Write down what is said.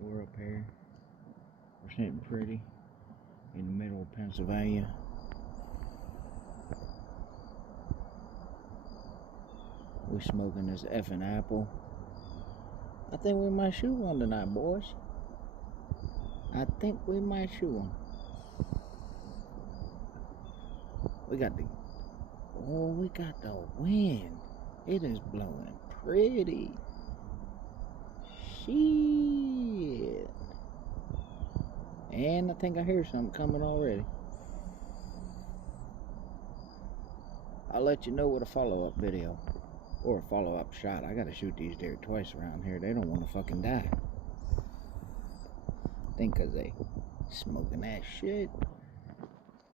We're up here. We're sitting pretty in the middle of Pennsylvania. We're smoking this effing apple. I think we might shoot one tonight, boys. I think we might shoot one. We got the wind. It is blowing pretty. Shit. And I think I hear something coming already. I'll let you know with a follow-up video. Or a follow-up shot. I gotta shoot these deer twice around here. They don't want to fucking die. I think 'cause they smoking that shit.